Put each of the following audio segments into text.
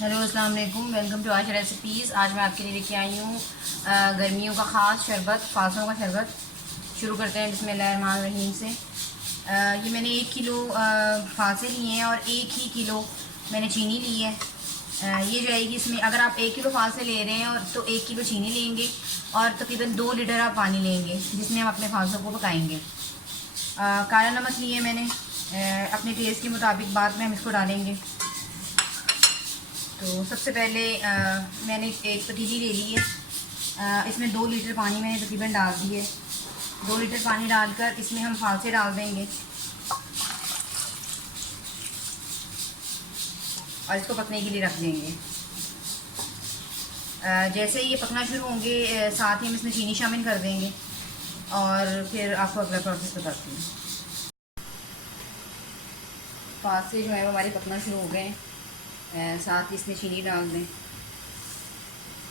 Hello अस्सलाम वालेकुम, welcome to Asha recipes. आज मैं आपके लिए लेके आई हूँ गर्मियों का ख़ास शरबत, फासों का शरबत। शुरू करते हैं बिस्मिल्लाहिर्रहमानिर्रहीम से। ये मैंने 1 किलो फासे लिए हैं और 1 ही किलो मैंने चीनी ली है। ये जाएगी इसमें। अगर आप 1 किलो फासे ले रहे हैं और तो 1 किलो चीनी लेंगे और तकरीबन 2 लीटर आप पानी लेंगे, जिसमें हम अपने फासों को पकाएंगे। काला नमक लिए मैंने, अपने टेस्ट के मुताबिक बाद में हम इसको डालेंगे। तो सबसे पहले मैंने एक पतीली ले ली है। इसमें 2 लीटर पानी मैंने तकरीबन डाल दी है। 2 लीटर पानी डालकर इसमें हम फालसे डाल देंगे और इसको पकने के लिए रख देंगे। जैसे ही ये पकना शुरू होंगे, साथ ही हम इसमें चीनी शामिल कर देंगे और फिर आपको अगला प्रोसेस बताती हूँ। फालसे जो है वो हमारे पकना शुरू हो गए हैं। साथ ही इसमें चीनी डाल दें।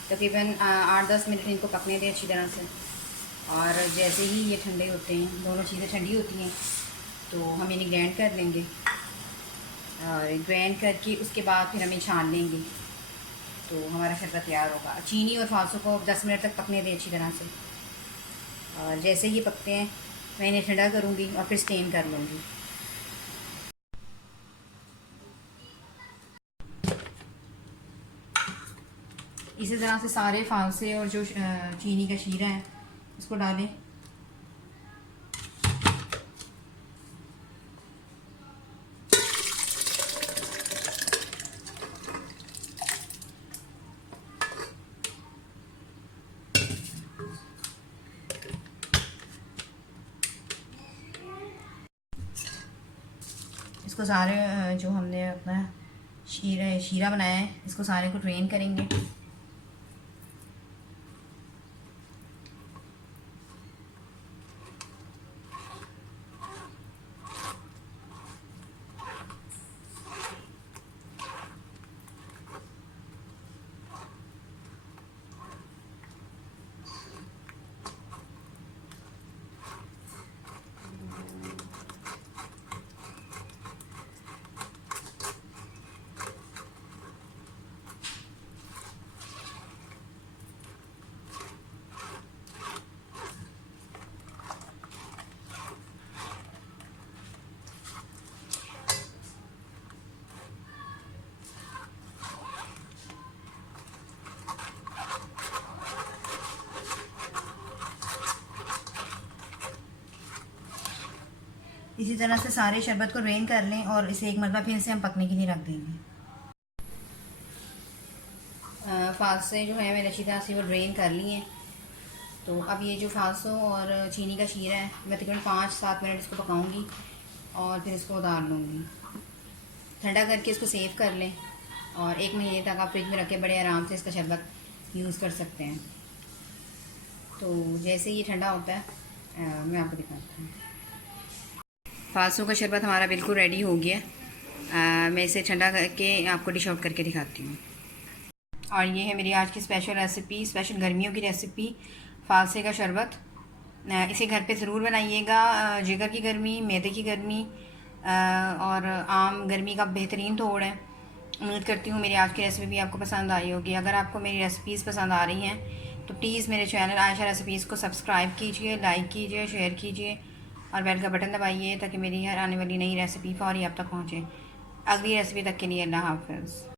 तकरीबन 8-10 मिनट इनको पकने दें अच्छी तरह से। और जैसे ही ये ठंडे होते हैं, दोनों चीज़ें ठंडी होती हैं, तो हम इन्हें ग्राइंड कर लेंगे और ग्राइंड करके उसके बाद फिर हमें छान लेंगे। तो हमारा शरबत तैयार होगा। चीनी और फासों को 10 मिनट तक पकने दें अच्छी तरह से। और जैसे ये पकते हैं मैं इन्हें ठंडा करूँगी और फिर स्टेन कर लूँगी। इसी तरह से सारे फालसे और जो चीनी का शीरा है इसको डालें। इसको सारे जो हमने अपना शीरा बनाया है, इसको सारे को ड्रेन करेंगे। इसी तरह से सारे शरबत को ड्रेन कर लें और इसे एक मरतबा फिर से हम पकने के लिए रख देंगे। फालसे जो है मैंने अच्छी तरह से वो ड्रेन कर लिए हैं। तो अब ये जो फालसों और चीनी का शीरा है, मैं तकरीबन 5-7 मिनट इसको पकाऊंगी और फिर इसको उतार लूँगी। ठंडा करके इसको सेव कर लें और 1 महीने तक आप फ्रिज में रख के बड़े आराम से इसका शरबत यूज़ कर सकते हैं। तो जैसे ये ठंडा होता है मैं आपको दिखाती हूँ। फालसों का शरबत हमारा बिल्कुल रेडी हो गया। मैं इसे ठंडा करके आपको डिश आउट करके दिखाती हूँ। और ये है मेरी आज की स्पेशल रेसिपी, स्पेशल गर्मियों की रेसिपी, फालसे का शरबत। इसे घर पे ज़रूर बनाइएगा। जिगर की गर्मी, मैदे की गर्मी और आम गर्मी का बेहतरीन तोड़ है। उम्मीद करती हूँ मेरी आज की रेसिपी भी आपको पसंद आई होगी। अगर आपको मेरी रेसिपीज़ पसंद आ रही हैं तो प्लीज़ मेरे चैनल आयशा रेसिपीज़ को सब्सक्राइब कीजिए, लाइक कीजिए, शेयर कीजिए और बेल का बटन दबाइए ताकि मेरी हर आने वाली नई रेसिपी फौरी आप तक पहुँचे। अगली रेसिपी तक के लिए अल्लाह हाफ़िज़।